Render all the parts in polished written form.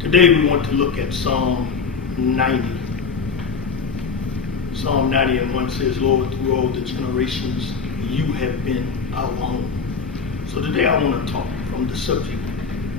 Today we want to look at Psalm 90. Psalm 90 and 1 says, Lord, through all the generations, you have been our home. So today I want to talk from the subject,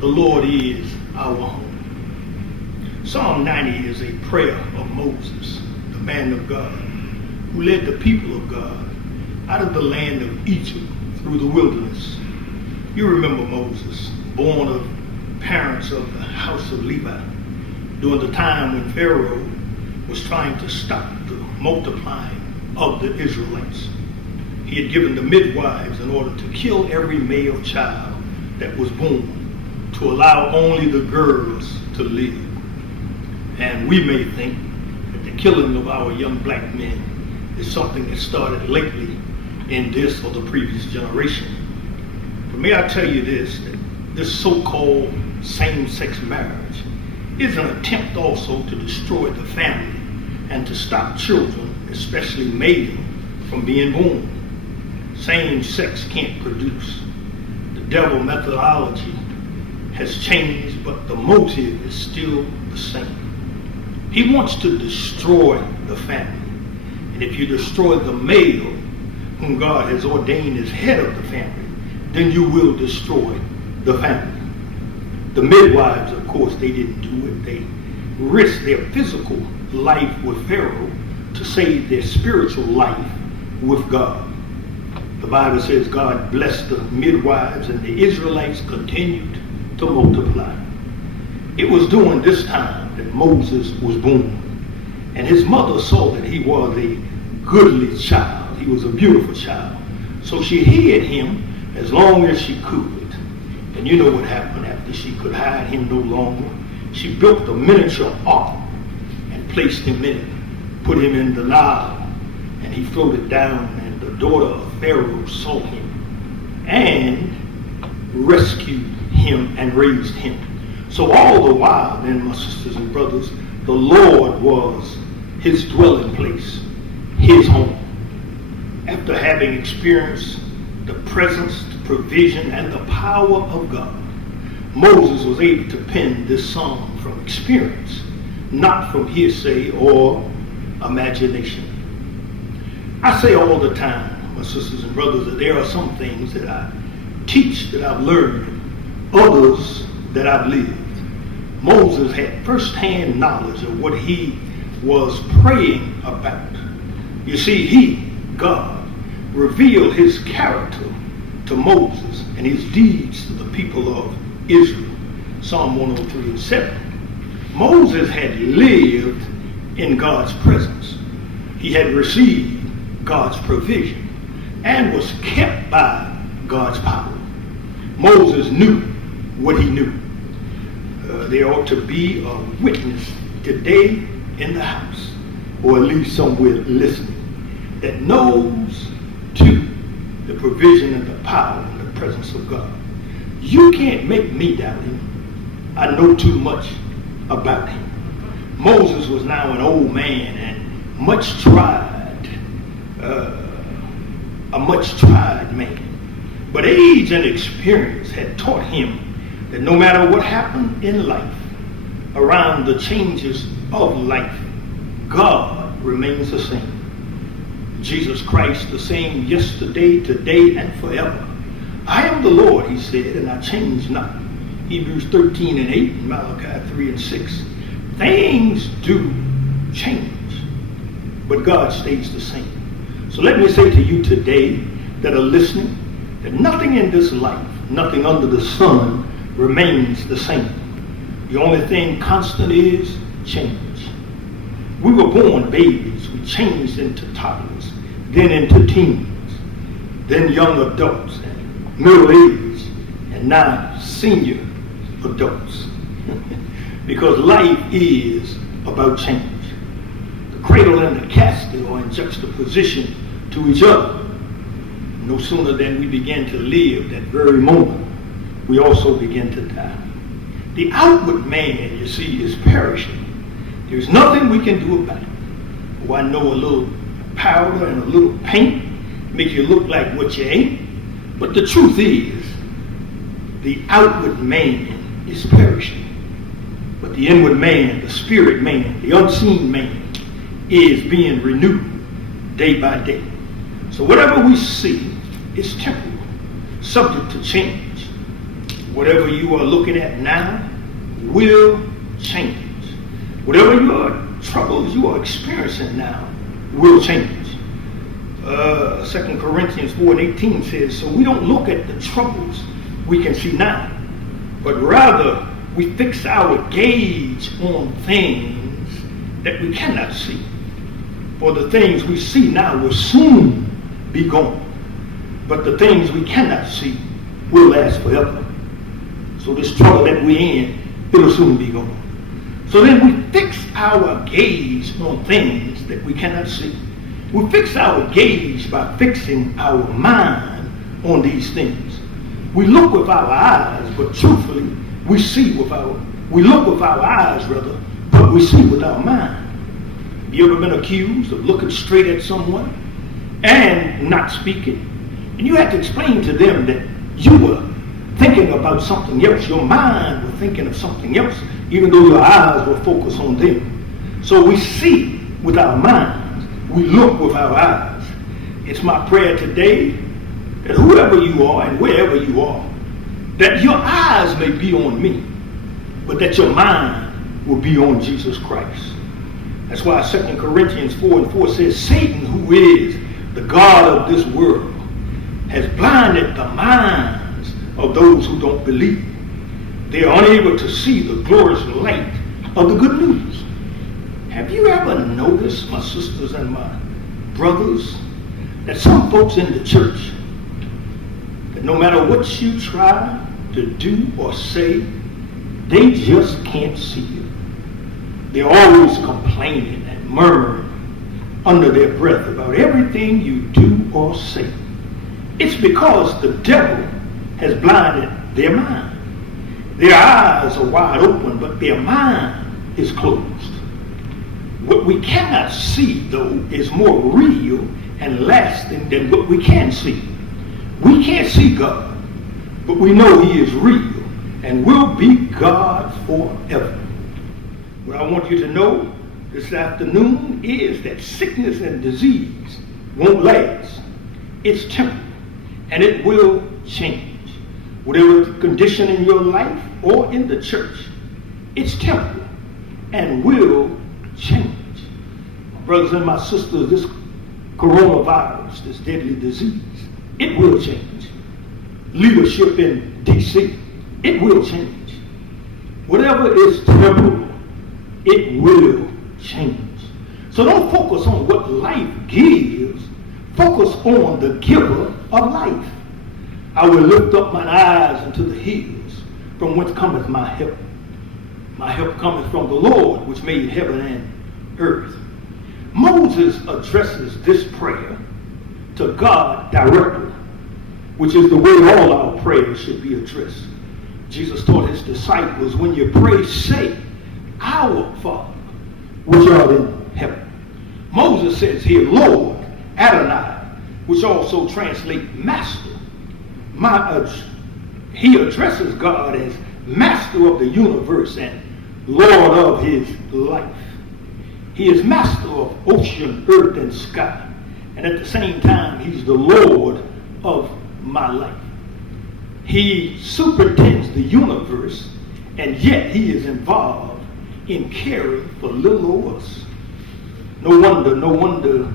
the Lord is our home. Psalm 90 is a prayer of Moses, the man of God, who led the people of God out of the land of Egypt through the wilderness. You remember Moses, born of parents of the house of Levi, during the time when Pharaoh was trying to stop the multiplying of the Israelites. He had given the midwives in order to kill every male child that was born, to allow only the girls to live. And we may think that the killing of our young black men is something that started lately in this or the previous generation. But may I tell you this, that this so-called same-sex marriage is an attempt also to destroy the family and to stop children, especially male, from being born. Same-sex can't produce. The devil methodology has changed, but the motive is still the same. He wants to destroy the family. And if you destroy the male, whom God has ordained as head of the family, then you will destroy the family. The midwives, of course, they didn't do it. They risked their physical life with Pharaoh to save their spiritual life with God. The Bible says God blessed the midwives and the Israelites continued to multiply. It was during this time that Moses was born, and his mother saw that he was a goodly child. He was a beautiful child. So she hid him as long as she could. And you know what happened after she could hide him no longer? She built a miniature ark and placed him in it, put him in the Nile, and he floated down, and the daughter of Pharaoh saw him and rescued him and raised him. So all the while, then, my sisters and brothers, the Lord was his dwelling place, his home. After having experienced the presence, the provision, and the power of God, Moses was able to pen this song from experience, not from hearsay or imagination. I say all the time, my sisters and brothers, that there are some things that I teach, that I've learned, others that I've lived. Moses had first-hand knowledge of what he was praying about. You see, he, God, revealed his character to Moses and his deeds to the people of Israel. Psalm 103 and 7. Moses had lived in God's presence. He had received God's provision and was kept by God's power. Moses knew what he knew. There ought to be a witness today in the house, or at least somewhere listening, that knows too the provision and the power and the presence of God. You can't make me doubt him. I know too much about him. Moses was now an old man and a much tried man. But age and experience had taught him that no matter what happened in life, around the changes of life, God remains the same. Jesus Christ the same yesterday, today, and forever. I am the Lord, he said, and I change not. Hebrews 13 and 8 and Malachi 3 and 6. Things do change, but God stays the same. So let me say to you today that are listening, that nothing in this life, nothing under the sun remains the same. The only thing constant is change. We were born babies. We changed into toddlers, then into teens, then young adults, and middle age, and now senior adults. Because life is about change. The cradle and the casket are in juxtaposition to each other. No sooner than we begin to live that very moment, we also begin to die. The outward man, you see, is perishing. There's nothing we can do about it. Oh, I know a little powder and a little paint make you look like what you ain't. But the truth is, the outward man is perishing. But the inward man, the spirit man, the unseen man is being renewed day by day. So whatever we see is temporal, subject to change. Whatever you are looking at now will change. Whatever your troubles you are experiencing now will change. 2 Corinthians 4:18 says, so we don't look at the troubles we can see now, but rather we fix our gaze on things that we cannot see. For the things we see now will soon be gone, but the things we cannot see will last forever. So this trouble that we're in, it'll soon be gone. So then we fix our gaze on things that we cannot see. We fix our gaze by fixing our mind on these things. We look with our eyes, but truthfully, we look with our eyes, but we see with our mind. You ever been accused of looking straight at someone and not speaking? And you had to explain to them that you were thinking about something else. Your mind was thinking of something else, even though your eyes were focused on them. So we see with our minds. We look with our eyes. It's my prayer today that whoever you are and wherever you are, that your eyes may be on me, but that your mind will be on Jesus Christ. That's why 2 Corinthians 4:4 says, Satan, who is the God of this world, has blinded the minds of those who don't believe. They are unable to see the glorious light of the good news. Have you ever noticed, my sisters and my brothers, that some folks in the church, that no matter what you try to do or say, they just can't see it. They're always complaining and murmuring under their breath about everything you do or say. It's because the devil has blinded their mind. Their eyes are wide open, but their mind is closed. What we cannot see, though, is more real and lasting than what we can see. We can't see God, but we know He is real and will be God forever. What I want you to know this afternoon is that sickness and disease won't last. It's temporary, and it will change. Whatever the condition in your life or in the church, it's temporary and will change. My brothers and my sisters, this coronavirus, this deadly disease, it will change. Leadership in D.C., it will change. Whatever is temporal, it will change. So don't focus on what life gives. Focus on the giver of life. I will lift up mine eyes unto the hills, from whence cometh my help. My help cometh from the Lord, which made heaven and earth. Moses addresses this prayer to God directly, which is the way all our prayers should be addressed. Jesus taught his disciples, when you pray, say, Our Father, which art in heaven. Moses says here, Lord, Adonai, which also translates Master. He addresses God as Master of the universe and Lord of his life. He is Master of ocean, earth, and sky. And at the same time, he's the Lord of my life. He superintends the universe, and yet he is involved in caring for little old us. No wonder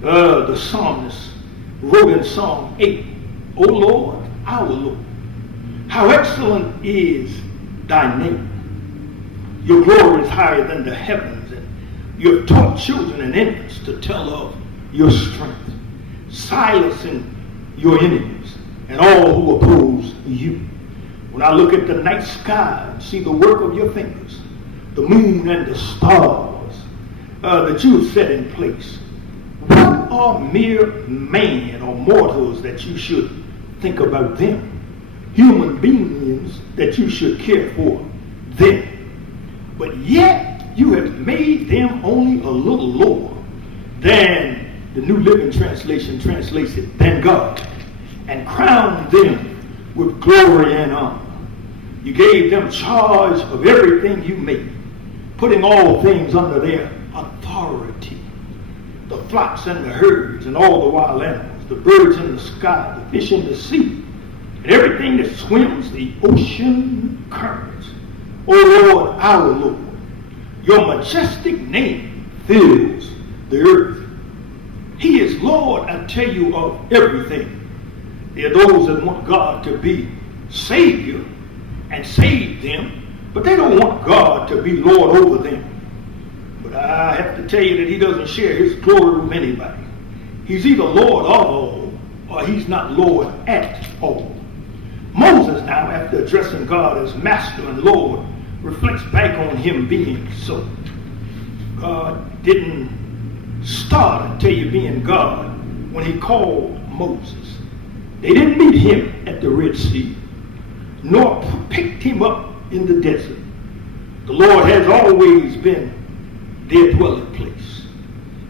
the psalmist wrote in Psalm 8, O Lord, our Lord, how excellent is thy name. Your glory is higher than the heavens, and you have taught children and infants to tell of your strength, silencing your enemies and all who oppose you. When I look at the night sky and see the work of your fingers, the moon and the stars that you have set in place, what are mere man or mortals that you should think about them? Human beings that you should care for them. But yet you have made them only a little lower than the New Living Translation translates it, than God, and crowned them with glory and honor. You gave them charge of everything you made, putting all things under their authority. The flocks and the herds and all the wild animals, the birds in the sky, the fish in the sea, and everything that swims the ocean currents. O Lord, our Lord, your majestic name fills the earth. He is Lord, I tell you, of everything. There are those that want God to be Savior and save them, but they don't want God to be Lord over them. But I have to tell you that he doesn't share his glory with anybody. He's either Lord of all, or he's not Lord at all. Moses now, after addressing God as Master and Lord, reflects back on him being so. God didn't start until you being God when he called Moses. They didn't meet him at the Red Sea, nor picked him up in the desert. The Lord has always been their dwelling place.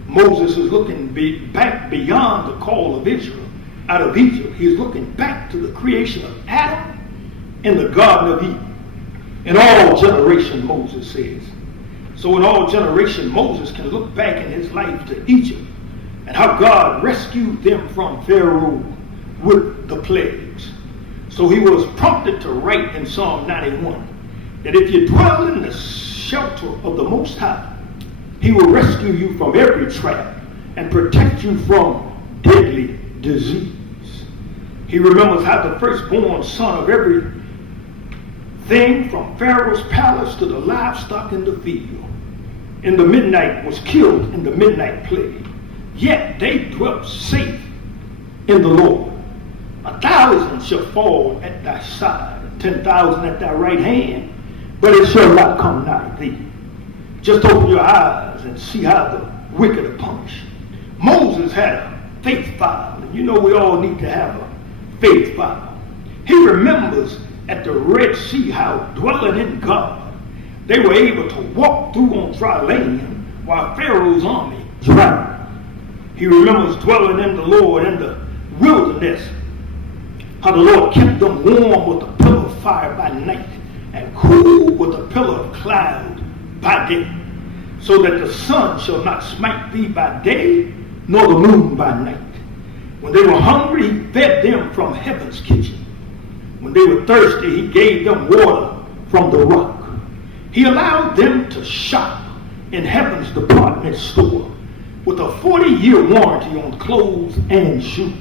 Moses is looking back beyond the call of Israel out of Egypt. He is looking back to the creation of Adam in the Garden of Eden. In all generation, Moses says. So in all generation, Moses can look back in his life to Egypt and how God rescued them from Pharaoh with the plagues. So he was prompted to write in Psalm 91 that if you dwell in the shelter of the Most High, he will rescue you from every trap and protect you from deadly disease. He remembers how the firstborn son of every thing from Pharaoh's palace to the livestock in the field in the midnight was killed in the midnight plague. Yet they dwelt safe in the Lord. 1,000 shall fall at thy side, 10,000 at thy right hand, but it shall not come nigh thee. Just open your eyes and see how the wicked are punished. Moses had a faith file, and you know we all need to have a faith file. He remembers at the Red Sea how dwelling in God, they were able to walk through on dry land while Pharaoh's army drowned. He remembers dwelling in the Lord in the wilderness, how the Lord kept them warm with a pillar of fire by night and cool with a pillar of cloud by day, so that the sun shall not smite thee by day, nor the moon by night. When they were hungry, he fed them from heaven's kitchen. When they were thirsty, he gave them water from the rock. He allowed them to shop in heaven's department store with a 40-year warranty on clothes and shoes.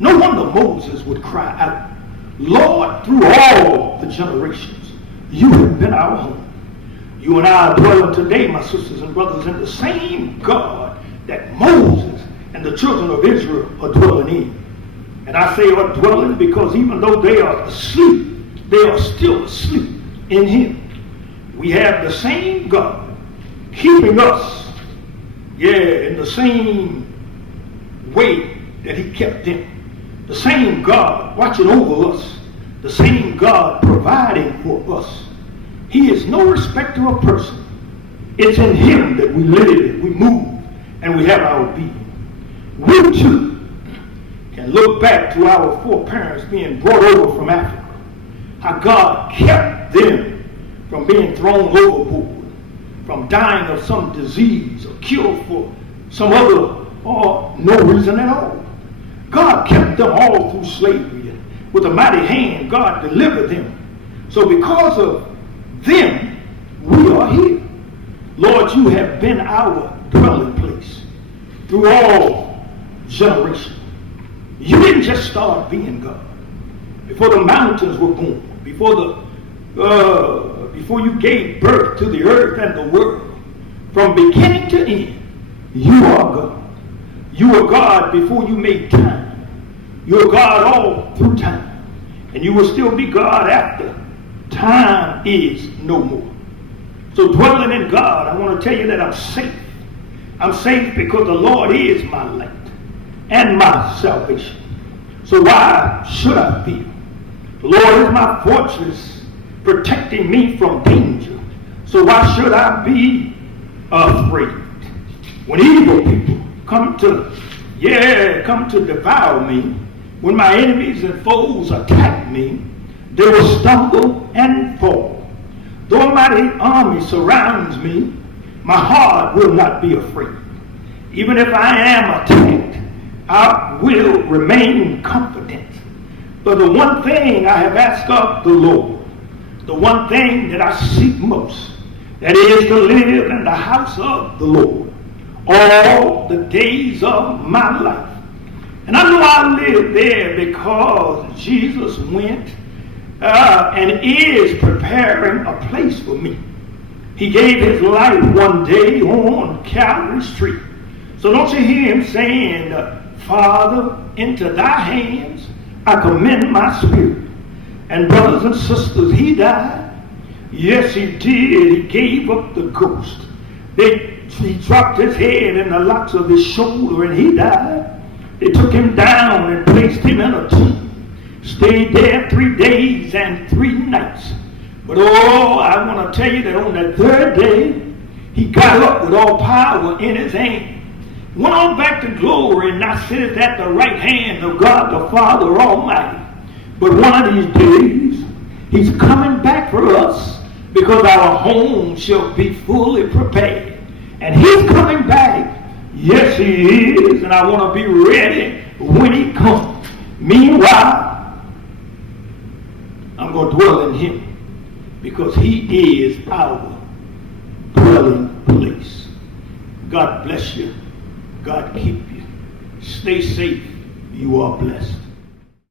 No wonder Moses would cry out, Lord, through all the generations, you have been our home. You and I are dwelling today, my sisters and brothers, in the same God that Moses and the children of Israel are dwelling in. And I say are dwelling because even though they are asleep, they are still asleep in him. We have the same God keeping us, in the same way that he kept them. The same God watching over us. The same God providing for us. He is no respecter of person. It's in him that we live, we move, and we have our being. We too can look back to our foreparents being brought over from Africa. How God kept them from being thrown overboard, from dying of some disease or killed for some other or no reason at all. God kept them all through slavery, and with a mighty hand, God delivered them. So because of them, we are here. Lord, you have been our dwelling place through all generations. You didn't just start being God. Before the mountains were born, before you gave birth to the earth and the world, from beginning to end, you are God. You are God before you made time. You are God all through time. And you will still be God after time is no more. So dwelling in God, I want to tell you that I'm safe. I'm safe because the Lord is my light and my salvation. So why should I fear? The Lord is my fortress, protecting me from danger. So why should I be afraid? When evil people come to devour me, when my enemies and foes attack me, they will stumble and fall. Though a mighty army surrounds me, my heart will not be afraid. Even if I am attacked, I will remain confident. But the one thing I have asked of the Lord, the one thing that I seek most, that is to live in the house of the Lord all the days of my life. And I know I live there because Jesus went and is preparing a place for me. He gave his life one day on Calvary's tree. So don't you hear him saying, Father, into thy hands I commend my spirit. And brothers and sisters, he died. Yes, he did. He gave up the ghost. He dropped his head in the locks of his shoulder and he died. They took him down and placed him in a tomb. Stayed there 3 days and 3 nights. But oh, I want to tell you that on that third day, he got up with all power in his hand. Went on back to glory and now sitteth at the right hand of God the Father Almighty. But one of these days, he's coming back for us because our home shall be fully prepared. And he's coming back. Yes, he is. And I want to be ready when he comes. Meanwhile, I'm going to dwell in him because he is our dwelling place. God bless you. God keep you. Stay safe. You are blessed.